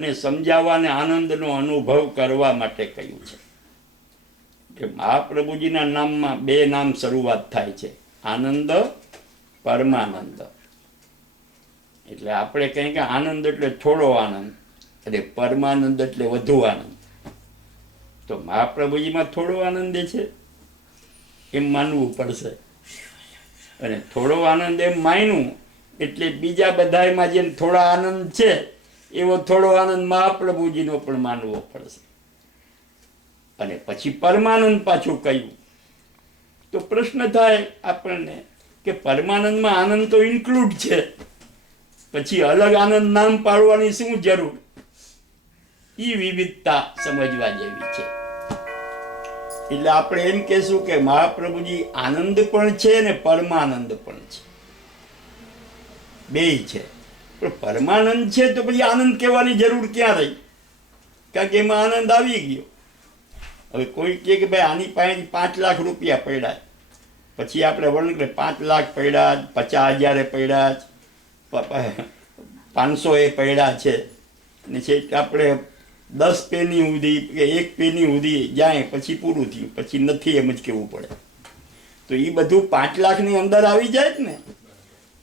ને સમજાવવા અને આનંદનો અનુભવ કરવા માટે કહ્યું છે કે મહાપ્રભુજીના નામમાં બે નામ શરૂઆત થાય છે, આનંદ, પરમાનંદ. એટલે આપણે કહીએ કે આનંદ એટલે થોડો આનંદ અને પરમાનંદ એટલે વધુ આનંદ. તો મહાપ્રભુજીમાં થોડો આનંદ છે એમ માનવું પડશે, અને થોડો આનંદ એમ માન્યું એટલે બીજા બધામાં જેમ થોડા આનંદ છે એવો થોડો આનંદ મહાપ્રભુજીનો પણ માનવો પડશે. અને પછી પરમાનંદ પાછું કહ્યું તો પ્રશ્ન થાય આપણને કે પરમાનંદમાં આનંદ તો ઇન્ક્લુડ છે, પછી અલગ આનંદ નામ પાડવાની શું જરૂર? એ વિવિધતા સમજવા જેવી છે. એટલે આપણે એમ કહેશું કે મહાપ્રભુજી આનંદ પણ છે ને પરમાનંદ પણ છે, બેય છે. પણ પરમાનંદ છે તો પછી આનંદ કહેવાની જરૂર ક્યાં રહી? કારણ કે એમાં આનંદ આવી ગયો. હવે કોઈ કહે કે ભાઈ આની પાસે 5 લાખ રૂપિયા પડ્યા, પછી આપણે વર્ણન કે 5 લાખ પડ્યા, 50,000 પડ્યા, 500 પડ્યા છે, ને છે આપણે 10 પેની સુધી કે 1 પેની સુધી જાય પછી પૂરું થયું, પછી નથી એમ જ કહેવું પડે. તો એ બધું 5 લાખની અંદર આવી જાય જ ને.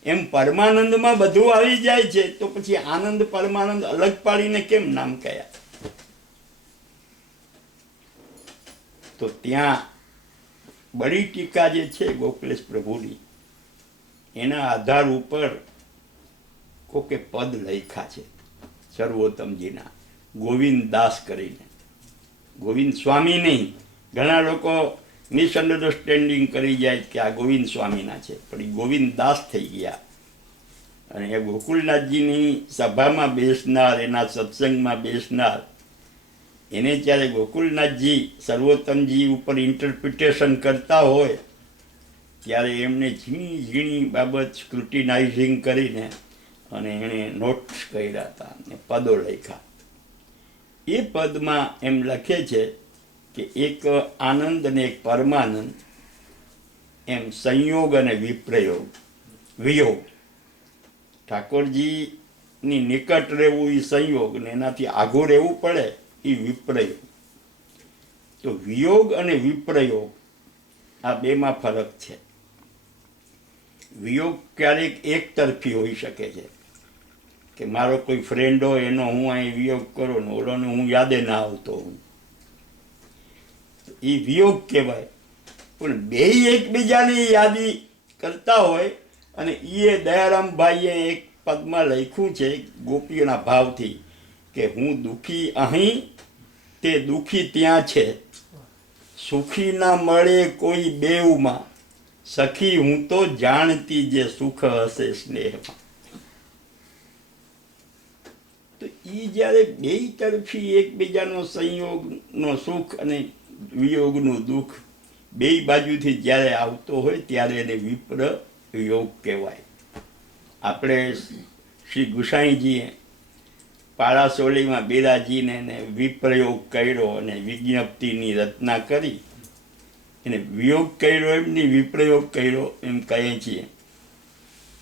એમ પરમાનંદમાં બધું આવી જાય છે, તો પછી આનંદ પરમાનંદ અલગ પાડીને કેમ નામ કયા? તો ત્યાં બડી ટીકા જે છે ગોકુલેશ પ્રભુની, એના આધાર ઉપર કોકે પદ લખ્યા છે સર્વોત્તમજીના, ગોવિંદ દાસ કરીને. ગોવિંદ સ્વામી નહીં, ઘણા લોકો મિસઅન્ડરસ્ટેન્ડિંગ કરી જાય કે આ ગોવિંદ સ્વામીના છે, પણ એ ગોવિંદ દાસ થઈ ગયા. અને એ ગોકુલનાથજીની સભામાં બેસનાર, એના સત્સંગમાં બેસનાર, એને જ્યારે ગોકુલનાથજી સર્વોત્તમજી ઉપર ઇન્ટરપ્રિટેશન કરતા હોય ત્યારે એમને ઝીણી ઝીણી બાબત સ્ક્રુટિનાઇઝિંગ કરીને અને એણે નોટ્સ કર્યા હતા અને પદો લખ્યા. એ પદમાં એમ લખે છે કે એક આનંદ અને એક પરમાનંદ, એમ સંયોગ અને વિપ્રયોગ, વિયોગ. ઠાકોરજીની નિકટ રહેવું એ સંયોગ, ને એનાથી આઘું રહેવું પડે એ વિપ્રયોગ. તો વિયોગ અને વિપ્રયોગ આ બેમાં ફરક છે. વિયોગ ક્યારેક એક તરફી હોઈ શકે છે કે મારો કોઈ ફ્રેન્ડ હોય એનો હું અહીં વિયોગ કરું ને ઓલોને હું યાદે ના આવતો હું, એ વિયોગ કહેવાય. પણ બે એકબીજાની યાદી કરતા હોય, અને એ દયારામભાઈએ એક પદમાં લખ્યું છે ગોપીઓના ભાવથી કે હું દુઃખી અહીં, તે દુઃખી ત્યાં છે, સુખી ના મળે કોઈ બેવમાં, સખી હું તો જાણતી જે સુખ હશે સ્નેહમાં. તો એ જ્યારે બે તરફી એકબીજાનો સંયોગનો સુખ અને વિયોગનું દુઃખ બે બાજુથી જ્યારે આવતો હોય ત્યારે એને વિપ્ર યોગ કહેવાય. આપણે શ્રી ગુસાઈજીએ પારાસોલીમાં બિરાજીને એને વિપ્રયોગ કર્યો અને વિજ્ઞપ્તિની રચના કરી, એને વિયોગ કર્યો એમની વિપ્રયોગ કર્યો એમ કહીએ છીએ.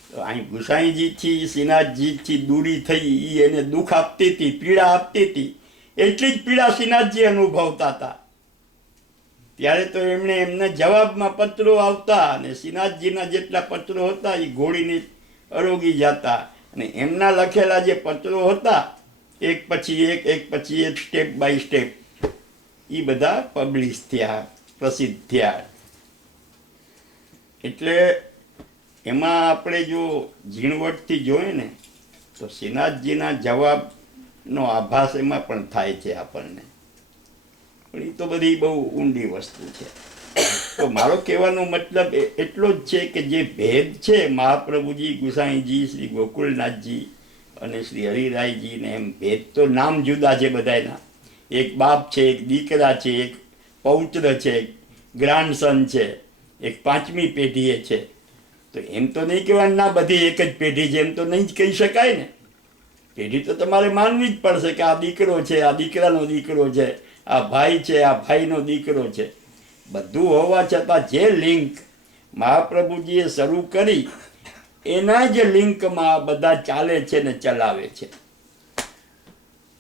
તો અહીં ગુસાઈજીથી શ્રીનાથજીથી દૂરી થઈ એ એને દુઃખ આપતી હતી, પીડા આપતી હતી. એટલી જ પીડા શ્રીનાથજી અનુભવતા હતા. ત્યારે તો એમણે એમના જવાબમાં પત્રો આવતા, અને શ્રીનાથજીના જેટલા પત્રો હતા એ ઘોડીને અરોગી જતા, અને એમના લખેલા જે પત્રો હતા એક પછી એક સ્ટેપ બાય સ્ટેપ એ બધા પબ્લિશ થયા, પ્રસિદ્ધ થયા. એટલે એમાં આપણે જો ઝીણવટથી જોઈએ ને તો શ્રીનાથજીના જવાબનો આભાસ એમાં પણ થાય છે આપણને. પણ એ તો બધી બહુ ઊંડી વસ્તુ છે. તો મારો કહેવાનો મતલબ એટલો જ છે કે જે ભેદ છે મહાપ્રભુજી, ગુસાઈજી, શ્રી ગોકુલનાથજી અને શ્રી હરિરાયજીને, એમ ભેદ તો નામ જુદા છે બધાના. એક બાપ છે, એક દીકરા છે, એક પૌત્ર છે, એક ગ્રાન્ડસન છે, એક 5મી પેઢીએ છે. તો એમ તો નહીં કહેવાય ના બધી એક જ પેઢી છે, એમ તો નહીં જ કહી શકાય ને. પેઢી તો તમારે માનવી જ પડશે કે આ દીકરો છે, આ દીકરાનો દીકરો છે, આ ભાઈ છે, આ ભાઈનો દીકરો છે. બધું હોવા છતાં જે લિંક મહાપ્રભુજીએ શરૂ કરી એના જ લિંકમાં બધા ચાલે છે ને ચલાવે છે.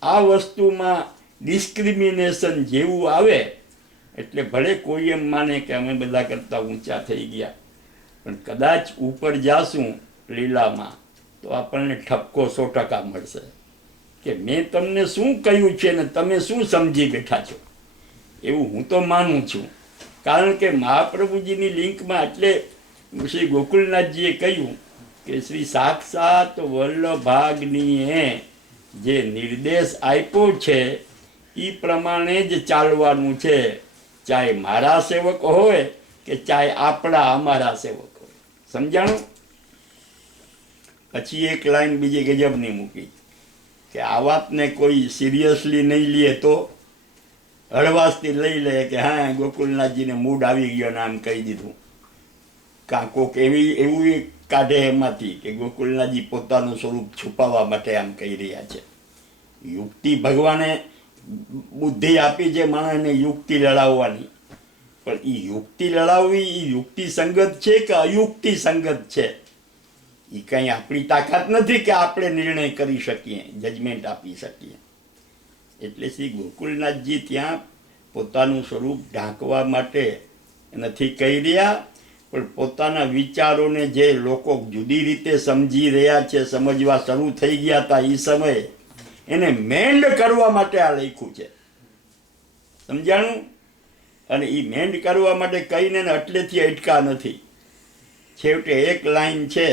આ વસ્તુમાં ડિસ્ક્રિમિનેશન જેવું આવે એટલે ભલે કોઈ એમ માને કે અમે બધા કરતાં ઊંચા થઈ ગયા, પણ કદાચ ઉપર જાશું લીલામાં તો આપણને ઠપકો 100% મળશે કે મેં તમને શું કહ્યું છે ને તમે શું સમજી બેઠા છો. એવું હું તો માનું છું. કારણ કે મહાપ્રભુજીની લિંકમાં એટલે શ્રી ગોકુલનાથજીએ કહ્યું કે શ્રી સાક્ષાત વલ્લભાગ્નિએ જે નિર્દેશ આપ્યો છે એ પ્રમાણે જ ચાલવાનું છે, ચાહે મારા સેવક હોય કે ચાહે અમારા સેવક હોય. સમજાણું? પછી એક લાઈન બીજી ગજબની મૂકી કે આ વાતને કોઈ સિરિયસલી નહીં લે તો હળવાશથી લઈ લે કે હા ગોકુલનાથજીને મૂડ આવી ગયો ને આમ કહી દીધું. કાં કોક એવું કાઢે એમાંથી કે ગોકુલનાથજી પોતાનું સ્વરૂપ છુપાવવા માટે આમ કહી રહ્યા છે. યુક્તિ ભગવાને બુદ્ધિ આપી છે માણસને યુક્તિ લડાવવાની, પણ એ યુક્તિ લડાવવી એ યુક્તિ સંગત છે કે અયુક્તિ સંગત છે એ કંઈ આપણી તાકાત નથી કે આપણે નિર્ણય કરી શકીએ, જજમેન્ટ આપી શકીએ. એટલે શ્રી ગોકુલનાથજી ત્યાં પોતાનું સ્વરૂપ ઢાંકવા માટે નથી કહી રહ્યા, પણ પોતાના વિચારોને જે લોકો જુદી રીતે સમજી રહ્યા છે, સમજવા શરૂ થઈ ગયા હતા એ સમયે એને મેન્ડ કરવા માટે આ લખ્યું છે. સમજાણું? અને એ મેન્ડ કરવા માટે કહીને એટલેથી અટકા નથી. છેવટે એક લાઈન છે,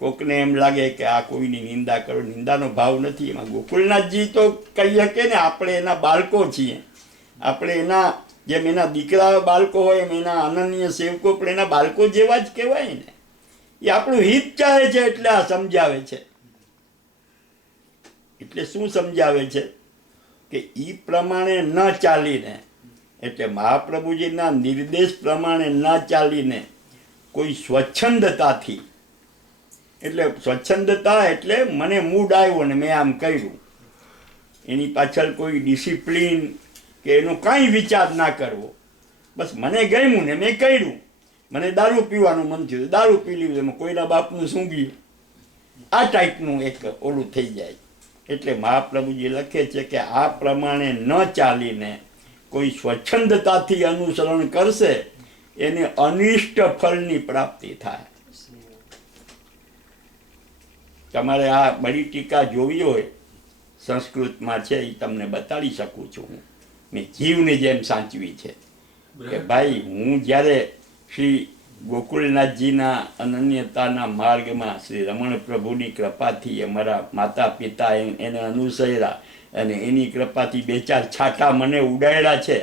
કોકને એમ લાગે કે આ કોઈની નિંદા કરો, નિંદાનો ભાવ નથી એમાં. ગોકુલનાથજી તો કહી શકે ને આપણે એના બાળકો છીએ, આપણે એના જેમ એના દીકરા બાળકો હોય એમ એના અનન્ય સેવકો પણ એના બાળકો જેવા જ કહેવાય ને. એ આપણું હિત ચાહે છે એટલે આ સમજાવે છે. એટલે શું સમજાવે છે કે એ પ્રમાણે ન ચાલીને, એટલે મહાપ્રભુજીના નિર્દેશ પ્રમાણે ન ચાલીને કોઈ સ્વચ્છંદતાથી, એટલે સ્વચ્છંદતા એટલે મને મૂડ આવ્યો ને મેં આમ કર્યું, એની પાછળ કોઈ ડિસિપ્લિન કે એનો કાંઈ વિચાર ના કરવો, બસ મને ગમ્યું ને મેં કર્યું. મને દારૂ પીવાનું મન થયું દારૂ પી લીધું, એમાં કોઈના બાપનું સૂંઘ્યું, આ ટાઈપનું એક ઓલું થઈ જાય. એટલે મહાપ્રભુજી લખે છે કે આ પ્રમાણે ન ચાલીને કોઈ સ્વચ્છંદતાથી અનુસરણ કરશે એને અનિષ્ટ ફળની પ્રાપ્તિ થાય. તમારે આ બડી ટીકા જોવી હોય સંસ્કૃતમાં છે, એ તમને બતાડી શકું છું. હું મેં જીવની જેમ સાચવી છે કે ભાઈ હું જ્યારે શ્રી ગોકુલનાથજીના અનન્યતાના માર્ગમાં શ્રી રમણ પ્રભુની કૃપાથી અમારા માતા પિતા એને અનુસર્યા અને એની કૃપાથી 2-4 છાંટા મને ઉડાડ્યા છે,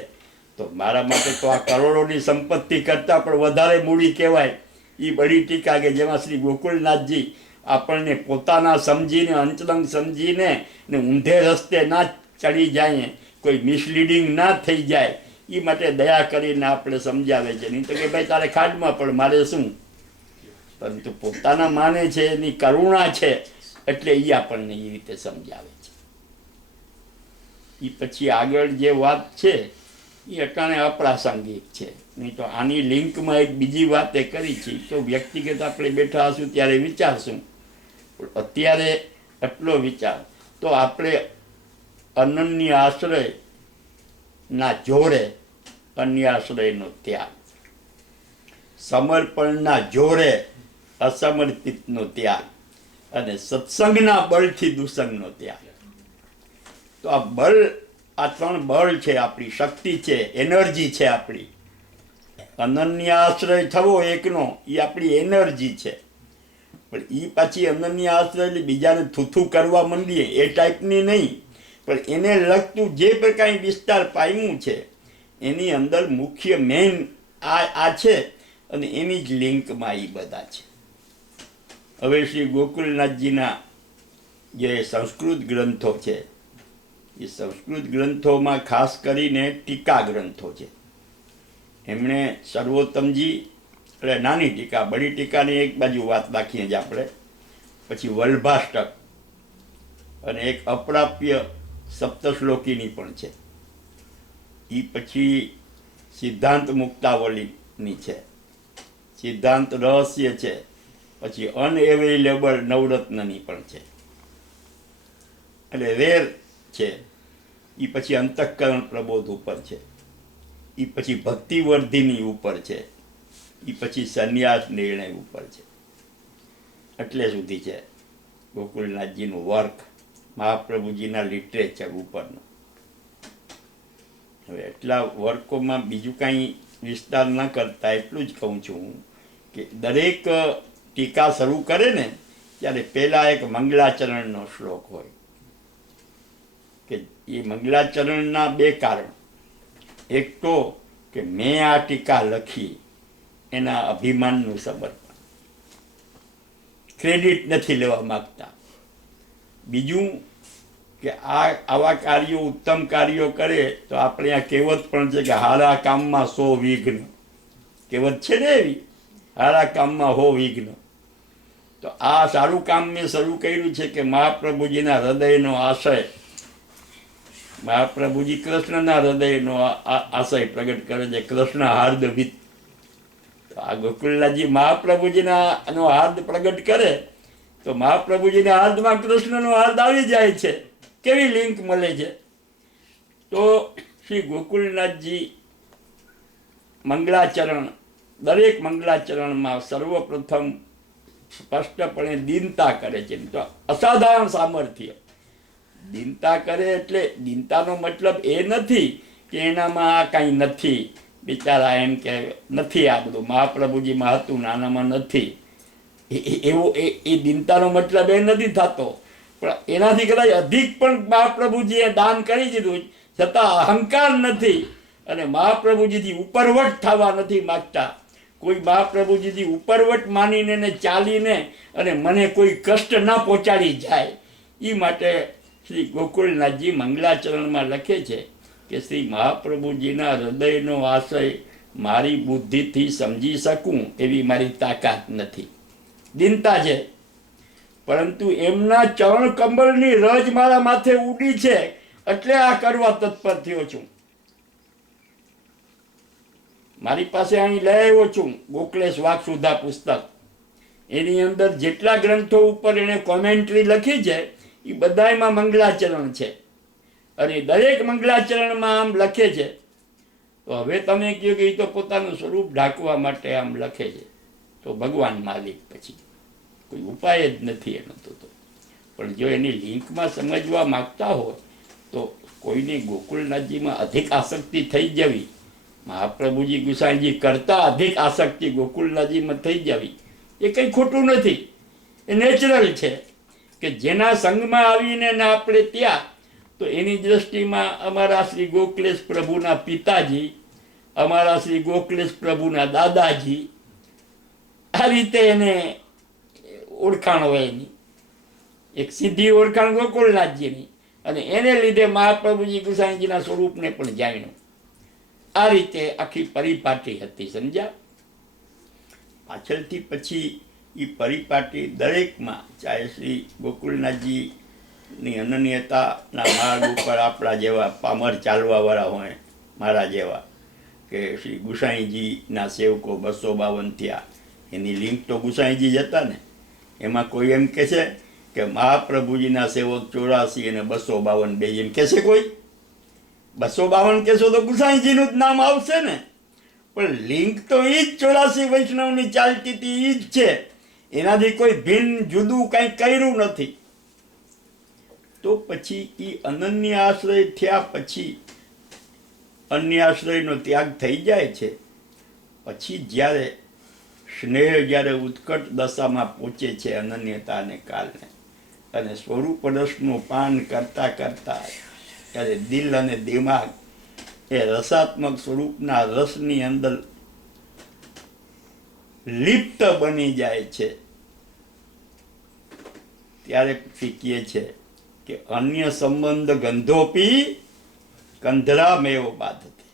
તો મારા માટે તો આ કરોડોની સંપત્તિ કરતાં પણ વધારે મૂડી કહેવાય એ બડી ટીકા કે જેમાં શ્રી ગોકુલનાથજી આપણને પોતાના સમજીને, અંતરંગ સમજીને ને ઊંધે રસ્તે ના ચડી જાય, કોઈ મિસલીડિંગ ના થઈ જાય એ માટે દયા કરીને આપણે સમજાવે છે. નહીં તો કે ભાઈ તારે ખાડમાં પણ મારે શું, પરંતુ પોતાના માને છે એની કરુણા છે એટલે એ આપણને એ રીતે સમજાવે છે. એ પછી આગળ જે વાત છે એ અટાણે અપ્રાસંગિક છે. નહીં તો આની લિંકમાં એક બીજી વાત એ કરી છે, તો વ્યક્તિગત આપણે બેઠા હશું ત્યારે વિચારશું. અત્યારે એટલો વિચાર તો આપણે અનન્ય આશ્રયના જોરે અન્ય આશ્રયનો ત્યાગ, સમર્પણના જોરે અસમર્પિતનો ત્યાગ અને સત્સંગના બળથી દુસંગનો ત્યાગ. તો આ બળ, આ 3 બળ છે, આપણી શક્તિ છે, એનર્જી છે આપણી. અનન્ય આશ્રય થવો એકનો એ આપણી એનર્જી છે, પણ એ પાછી અનન્ય આશ્રય એટલે બીજાને થૂથું કરવા માંડીએ એ ટાઈપની નહીં, પણ એને લગતું જે પ્રકારની વિસ્તાર પામ્યું છે એની અંદર મુખ્ય મેઇન આ છે અને એની જ લિંકમાં એ બધા છે. હવે શ્રી ગોકુલનાથજીના જે સંસ્કૃત ગ્રંથો છે એ સંસ્કૃત ગ્રંથોમાં ખાસ કરીને ટીકા ગ્રંથો છે. એમણે સર્વોત્તમજી એટલે નાની ટીકા, બડી ટીકાની એક બાજુ વાત રાખીએ જ આપણે, પછી વલ્ભાષ્ટક અને એક અપ્રાપ્ય સપ્તશ્લોકીની પણ છે. એ પછી સિદ્ધાંત મુક્તાવલીની છે, સિદ્ધાંત રહસ્ય છે, પછી અનએવેલેબલ નવરત્નની પણ છે. એટલે રેર છે, એ પછી અંતઃકરણ પ્રબોધ ઉપર છે, એ પછી ભક્તિવર્ધિની ઉપર છે, એ પછી સંન્યાસ નિર્ણય ઉપર છે. એટલે સુધી છે ગોકુલનાથજીનું વર્ક, મહાપ્રભુજીના લિટરેચર ઉપરનું. હવે એટલા વર્કોમાં બીજું કાંઈ વિસ્તાર ન કરતા એટલું જ કહું છું હું કે દરેક ટીકા શરૂ કરે ને ત્યારે પહેલાં એક મંગલાચરણનો શ્લોક હોય, કે એ મંગલાચરણના બે કારણ. એક તો કે મેં આ ટીકા લખી એના અભિમાનનું સમર્પણ, ક્રેડિટ નથી લેવા માગતા. બીજું કે આવા કાર્યો, ઉત્તમ કાર્યો કરે તો આપણે આ કહેવત પણ છે કે હારા કામમાં 100 વિઘ્ન, કહેવત છે ને એવી, હારા કામમાં 100 વિઘ્ન. તો આ સારું કામ મેં શરૂ કર્યું છે કે મહાપ્રભુજીના હૃદયનો આશય, મહાપ્રભુજી કૃષ્ણના હૃદયનો આશય પ્રગટ કરે છે, કૃષ્ણ હાર્દવિત. તો આ ગોકુલનાથજી મહાપ્રભુજીના નો હાર્દ પ્રગટ કરે તો મહાપ્રભુજીના હાર્દમાં કૃષ્ણનો હાર્દ આવી જાય છે. કેવી લિંક મળે છે! તો શ્રી ગોકુલનાથજી મંગલાચરણ, દરેક મંગલાચરણમાં સર્વપ્રથમ સ્પષ્ટપણે દીનતા કરે છે. તો અસાધારણ સામર્થ્ય. દીનતા કરે એટલે દીનતાનો મતલબ એ નથી કે એનામાં આ કાંઈ નથી, બિચારા એમ કે નથી આ બધું મહાપ્રભુજીમાં હતું નાનામાં નથી, એવો એ દીનતાનો મતલબ એ નથી થતો. પણ એનાથી કદાચ અધિક પણ મહાપ્રભુજીએ દાન કરી દીધું, છતાં અહંકાર નથી અને મહાપ્રભુજીથી ઉપરવટ થવા નથી માગતા. કોઈ મહાપ્રભુજીથી ઉપરવટ માનીને ને ચાલીને અને મને કોઈ કષ્ટ ના પહોંચાડી જાય, એ માટે શ્રી ગોકુલનાથજી મંગલાચરણમાં લખે છે કે શ્રી મહાપ્રભુજીના હૃદયનો આશય મારી બુદ્ધિથી સમજી શકું એવી મારી તાકાત નથી. દીનતા છે, પરંતુ એમના ચરણ કમળની રજ મારા માથે ઉડી છે એટલે આ કરવા તત્પર થયો છું. મારી પાસે અહીં લઈ આવ્યો છું ગોખલેશ વાકસુધા પુસ્તક. એની અંદર જેટલા ગ્રંથો ઉપર એણે કોમેન્ટ્રી લખી છે એ બધામાં મંગલાચરણ છે, અને દરેક મંગલાચરણમાં આમ લખે છે. તો હવે તમે કહો કે એ તો પોતાનું સ્વરૂપ ઢાંકવા માટે આમ લખે છે, તો ભગવાન માલિક, પછી કોઈ ઉપાય જ નથી એનો. તો પણ જો એની લિંકમાં સમજવા માગતા હોય તો કોઈને ગોકુલનાથજીમાં અધિક આસક્તિ થઈ જવી, મહાપ્રભુજી ગુસાઈજી કરતાં અધિક આસક્તિ ગોકુલનાથજીમાં થઈ જવી એ કંઈ ખોટું નથી, એ નેચરલ છે. કે જેના સંગમાં આવીને આપણે ત્યાં, તો એની દ્રષ્ટિમાં અમારા શ્રી ગોકલેશ પ્રભુના પિતાજી, અમારા શ્રી ગોકલેશ પ્રભુના દાદાજી, આ રીતે એને ઓળખાણ હોય. એની એક સીધી ઓળખાણ ગોકુલનાથજીની, અને એને લીધે મહાપ્રભુજી ગુસાઈજીના સ્વરૂપને પણ જાણ્યું. આ રીતે આખી પરિપાટી હતી, સમજ્યા? પાછળથી પછી એ પરિપાટી દરેકમાં, ચાહે શ્રી ગોકુલનાથજીની અનન્યતાના માર્ગ ઉપર આપણા જેવા પામર ચાલવાવાળા હોય, મારા જેવા, કે શ્રી ગુસાઈજીના સેવકો 252 થયા, એની લિંક તો ગુસાઈજી જ હતા ને. એમાં કોઈ એમ કહે છે કે મહાપ્રભુજીના સેવક 84 અને 252 બે એમ કહેશે કોઈ? 252 કહેશો તો ગુસાઈજીનું જ નામ આવશે ને. પણ લિંક તો એ જ 84 વૈષ્ણવની ચાલતી હતી, એ જ છે. એનાથી કોઈ ભિન્ન જુદું કંઈ કર્યું નથી. તો પછી એ અનન્ય આશ્રય થયા પછી અન્ય આશ્રયનો ત્યાગ થઈ જાય છે. પછી જ્યારે સ્નેહ જ્યારે ઉત્કટ દશામાં પહોંચે છે અનન્યતાને કારણે, અને સ્વરૂપ રસનું પાન કરતાં કરતાં ત્યારે દિલ અને દિમાગ એ રસાત્મક સ્વરૂપના રસની અંદર લિપ્ત બની જાય છે, ત્યારે પછી કહે છે કે અન્ય સંબંધ ગંધોપી કંધરામેવ બાધતે.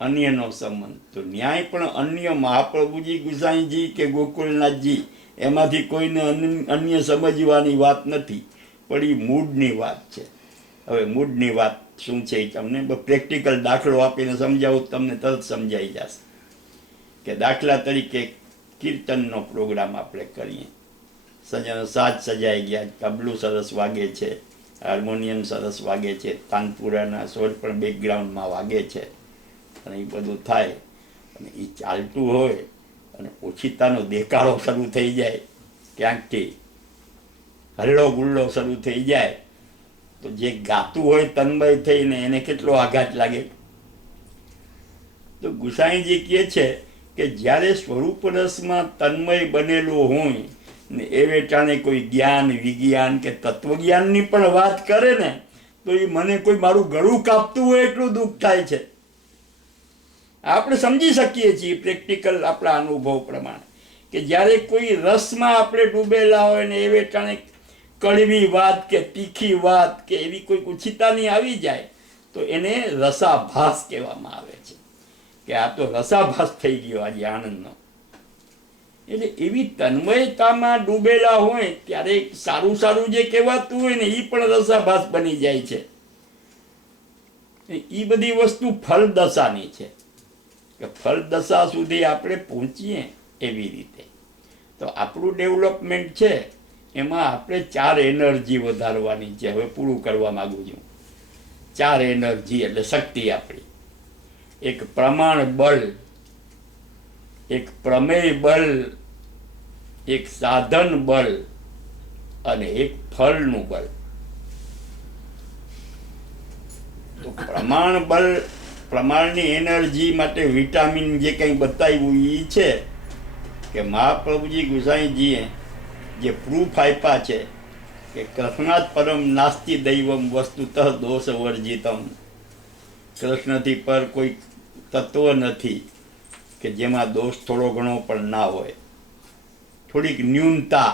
અન્યનો સંબંધ તો ન્યાય પણ અન્ય મહાપ્રભુજી ગુસાઈજી કે ગોકુલનાથજી એમાંથી કોઈને અન્ય સમજવાની વાત નથી, પણ એ મૂડની વાત છે. હવે મૂડની વાત શું છે એ તમને પ્રેક્ટિકલ દાખલો આપીને સમજાવું, તમને તરત સમજાઈ જશે. કે દાખલા તરીકે કીર્તનનો પ્રોગ્રામ આપણે કરીએ, સાજ સજાઈ ગયા, તબલું સરસ વાગે છે, હાર્મોનિયમ સરસ વાગે છે, તાનપુરાના સ્વર પણ બેકગ્રાઉન્ડમાં વાગે છે, અને એ બધું થાય અને એ ચાલતું હોય અને ઓછીતાનો દેકારો શરૂ થઈ જાય, ક્યાંકથી હલ્લો ગુલ્લો શરૂ થઈ જાય, તો જે ગાતું હોય તન્મય થઈને એને કેટલો આઘાત લાગે. તો ગુસાઈજી કહે છે કે જ્યારે સ્વરૂપ રસમાં તન્મય બનેલો હોય ને એ વેટાણે કોઈ જ્ઞાન વિજ્ઞાન કે તત્વજ્ઞાનની પણ વાત કરે ને તો એ મને કોઈ મારું ગળું કાપતું હોય એટલું દુઃખ થાય છે. આપણે સમજી શકીએ છીએ પ્રેક્ટિકલ આપણા અનુભવ પ્રમાણે કે જ્યારે કોઈ રસમાં આપણે ડૂબેલા હોય ને એ વેટાણે કડવી વાત કે તીખી વાત કે એવી કોઈ ઉછીતાની આવી જાય તો એને રસાભાસ કહેવામાં આવે છે કે આ તો રસાભાસ થઈ ગયો આજે આનંદનો. એટલે એવી તન્મયતામાં ડૂબેલા હોય ત્યારે સારું સારું જે કહેવાતું હોય ને એ પણ રસાભાસ બની જાય છે. એ બધી વસ્તુ ફલદશાની છે કે ફલદશા સુધી આપણે પહોંચીએ એવી રીતે. તો આપણું ડેવલપમેન્ટ છે એમાં આપણે 4 એનર્જી વધારવાની છે. હવે પૂરું કરવા માગું છું. 4 એનર્જી એટલે શક્તિ આપણી. એક પ્રમાણ બળ, એક પ્રમેય બળ, એક સાધન બળ અને એક ફળનું બળ. તો પ્રમાણ બળ, પ્રમાણની એનર્જી માટે વિટામિન જે કંઈ બતાવ્યું એ છે કે મહાપ્રભુજી ગુસાઈજીએ જે પ્રૂફ આપ્યા છે કે કૃષ્ણાત પરમ નાસ્તિ દૈવમ વસ્તુતઃ દોષ વર્જિતમ. કૃષ્ણથી પર કોઈ તત્વ નથી કે જેમાં દોષ થોડો ઘણો પણ ના હોય. થોડીક ન્યૂનતા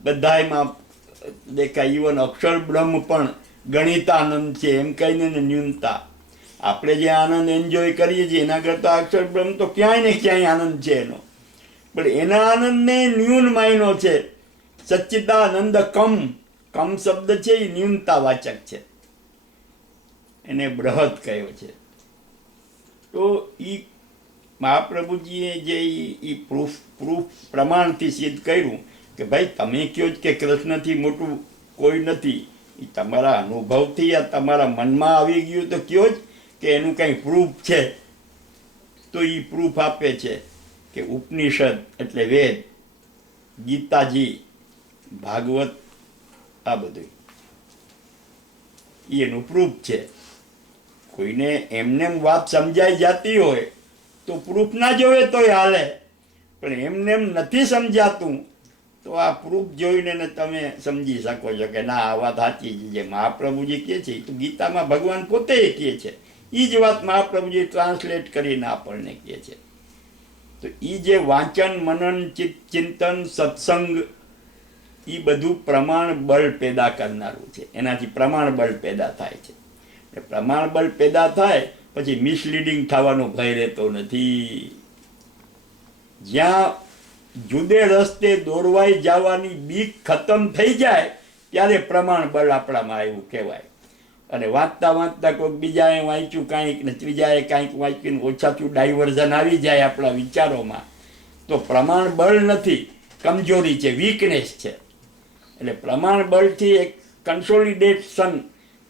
બધાયમાં દેખાય. ઇવન અક્ષર બ્રહ્મ પણ ગણિતાનંદ છે એમ કહીને ને ન્યૂનતા. આપણે જે આનંદ એન્જોય કરીએ છીએ એના કરતાં અક્ષર બ્રહ્મ તો ક્યાંય ને ક્યાંય આનંદ છે એનો. પણ એના આનંદને ન્યૂન માયનો છે. સચ્ચિદાનંદ કમ, કમ શબ્દ છે એ ન્યૂનતાવાચક છે, એને બૃહદ કહ્યો છે. તો એ મહાપ્રભુજીએ જે એ પ્રૂફ પ્રમાણથી સિદ્ધ કર્યું કે ભાઈ તમે કહો કે કૃષ્ણથી મોટું કોઈ નથી, એ તમારા અનુભવથી આ તમારા મનમાં આવી ગયું તો કહો જ કે એનું કંઈ પ્રૂફ છે. તો એ પ્રૂફ આપે છે કે ઉપનિષદ એટલે વેદ, ગીતાજી, ભાગવત, આ બધું એનું પ્રૂફ છે. કોઈને એમને વાત સમજાઈ જતી હોય તો પ્રૂફ ના જોવે તોય હાલે, પણ એમને એમ નથી સમજાતું તો આ પ્રૂફ જોઈને ને તમે સમજી શકો છો કે ના આ વાત સાચી છે. જે મહાપ્રભુજી કહે છે તો ગીતામાં ભગવાન પોતે કહે છે. એ જ વાત મહાપ્રભુજી ટ્રાન્સલેટ કરીને આપણને કહે છે. તો એ જે વાંચન, મનન, ચિંતન, સત્સંગ એ બધું પ્રમાણ બળ પેદા કરનારું છે. એનાથી પ્રમાણ બળ પેદા થાય છે. પ્રમાણ બળ પેદા થાય પછી મિસલીડિંગ થવાનો ભય રહેતો નથી. જ્યાં જુદે રસ્તે દોરવાઈ જવાની બીક ખતમ થઈ જાય ત્યારે પ્રમાણ બળ આપણામાં આવ્યું કહેવાય. અને વાંચતા વાંચતા કોઈક બીજાએ વાંચ્યું કાંઈક ને ત્રીજાએ કાંઈક વાંચ્યું, ઓછાથી ડાયવર્ઝન આવી જાય આપણા વિચારોમાં, તો પ્રમાણ બળ નથી, કમજોરી છે, વીકનેસ છે. એટલે પ્રમાણ બળથી એક કન્સોલિડેશન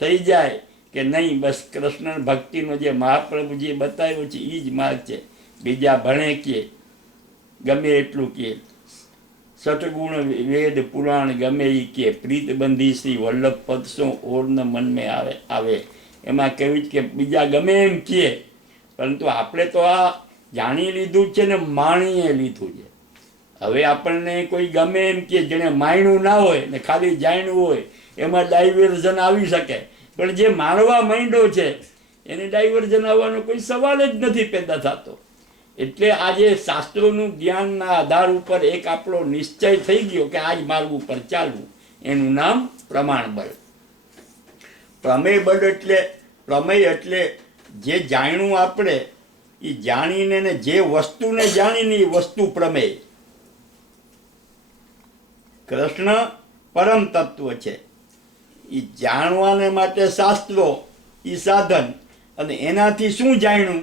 થઈ જાય કે નહીં બસ કૃષ્ણ ભક્તિનો જે મહાપ્રભુજીએ બતાવ્યો છે એ જ માર્ગ છે. બીજા ભણે કે ગમે એટલું કે સટગુણ વેદ પુરાણ ગમે એ કે પ્રીત બંધી શ્રી વલ્લભ પદસો ઓરન મન મેં આવે એમાં કહ્યું કે બીજા ગમે એમ કહે, પરંતુ આપણે તો આ જાણી લીધું છે ને માણીએ લીધું છે. હવે આપણને કોઈ ગમે એમ કે જેને માયણું ના હોય ને ખાલી જાણ્યું હોય એમાં ડાયવર્ઝન આવી શકે, પણ જે માણવા માંડ્યો છે એને ડાયવર્ઝન આવવાનો કોઈ સવાલ જ નથી પેદા થતો. એટલે આજે શાસ્ત્રોનું જ્ઞાનના આધાર ઉપર એક આપણો નિશ્ચય થઈ ગયો કે આ જ માર્ગ ઉપર ચાલવું, એનું નામ પ્રમાણ બળ. પ્રમેય બળ એટલે પ્રમેય એટલે જે જાણ્યું આપણે એ જાણીને ને જે વસ્તુને જાણીને એ વસ્તુ પ્રમેય. કૃષ્ણ પરમ તત્વ છે, એ જાણવાને માટે શાસ્ત્રો એ સાધન, અને એનાથી શું જાણ્યું?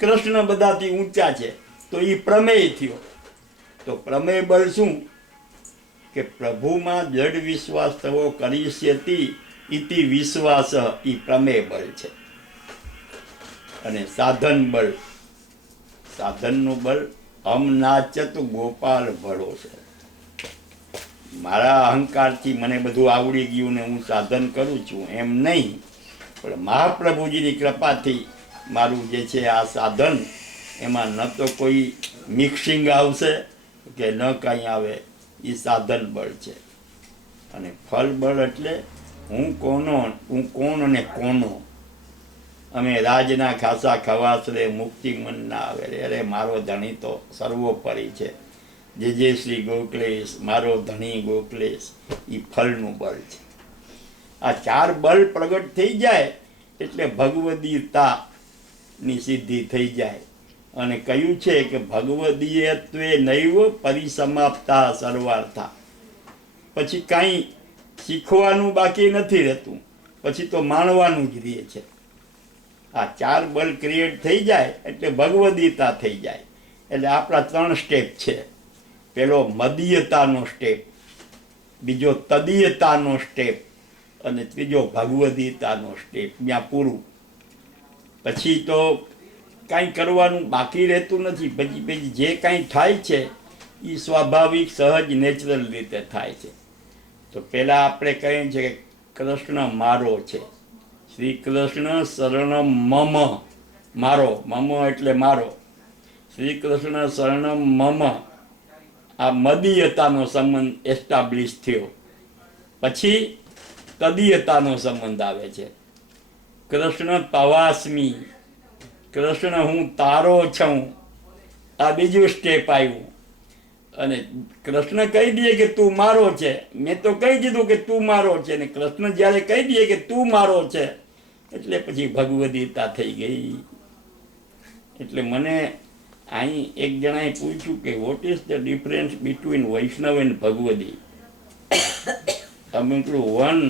કૃષ્ણ બધાથી ઊંચા છે તો એ પ્રમેય થયો. તો પ્રમેય બળ શું કે પ્રભુમાં દ્રઢ વિશ્વાસ થવો કરીશ્યતી ઇતિ વિશ્વાસ ઈ પ્રમેય બળ છે. અને સાધન બળ, સાધનનું બળ અમ નાચત ગોપાલ ભળો છે. મારા અહંકારથી મને બધું આવડી ગયું ને હું સાધન કરું છું એમ નહીં, પણ મહાપ્રભુજીની કૃપાથી મારું જે છે આ સાધન, એમાં ન તો કોઈ મિક્સિંગ આવશે કે ન કાંઈ આવે, એ સાધન બળ છે. અને ફલ બળ એટલે હું કોણ અને કોનો. અમે રાજના ખાસા ખવાસ રે મુક્તિ મન ના આવે રે, અરે મારો ધણી તો સર્વોપરી છે. જે શ્રી ગોકલેશ, મારો ધણી ગોકલેશ, એ ફળનું બળ છે. આ ચાર બળ પ્રગટ થઈ જાય એટલે ભગવદીતાની સિદ્ધિ થઈ જાય. અને કહ્યું છે કે ભગવદીયત્વે નૈવ પરિસમાપ્તા સર્વાર્થા. પછી કાંઈ શીખવાનું બાકી નથી રહેતું, પછી તો માણવાનું જ રહે છે. આ ચાર બળ ક્રિએટ થઈ જાય એટલે ભગવદીતા થઈ જાય. એટલે આપણા 3 સ્ટેપ છે. પેલો મદીયતાનો સ્ટેપ, બીજો તદીયતાનો સ્ટેપ, અને ત્રીજો ભગવદીતાનો સ્ટેપ. ત્યાં પૂરું. પછી તો કાંઈ કરવાનું બાકી રહેતું નથી. પછી જે કાંઈ થાય છે એ સ્વાભાવિક, સહજ, નેચરલ રીતે થાય છે. તો પહેલાં આપણે કહીએ છીએ કે કૃષ્ણ મારો છે. શ્રી કૃષ્ણ શરણ મમ, મારો, મમ એટલે મારો. શ્રી કૃષ્ણ શરણ મમ, આ મદીયતાનો સંબંધ એસ્ટાબ્લિશ થયો. પછી તદીયતાનો સંબંધ આવે છે. કૃષ્ણ તવાસ્મી, કૃષ્ણ હું તારો છું, આ બીજું સ્ટેપ આવ્યું. અને કૃષ્ણ કહી દે કે તું મારો છે, મેં તો કહી દીધું કે તું મારો છે, ને કૃષ્ણ જ્યારે કહી દે કે તું મારો છે એટલે પછી ભગવદીતા થઈ ગઈ. એટલે મને અહીં એક જણાએ પૂછ્યું કે what is the difference between Vaishnav and Bhagavadi. અમે કહ્યું one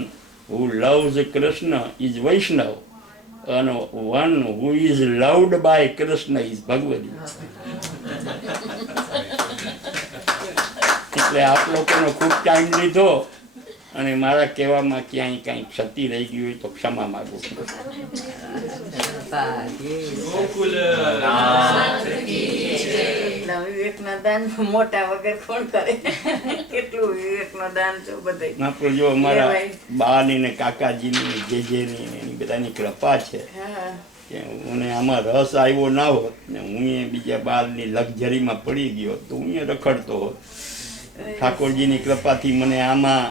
who loves Krishna is Vaishnav અને one who is loved by Krishna is Bhagavadi. એટલે આપ લોકોનો ખૂબ ટાઈમ લીધો અને મારા કહેવામાં ક્યાંય કાંઈ ક્ષતિ રહી ગઈ હોય તો ક્ષમા માગું છું. વિવેકના દાન મોટા વગર કોણ કરે? કેટલું વિવેકનું દાન છે બધે. આપણે જો અમારા બાની ને કાકાજીની, જેજેની એની બધાની કૃપા છે કે મને આમાં રસ આવ્યો ના હોત ને હું બીજા બારની લક્ઝરીમાં પડી ગયો તો હું રખડતો હોત. ઠાકોરજીની કૃપાથી મને આમાં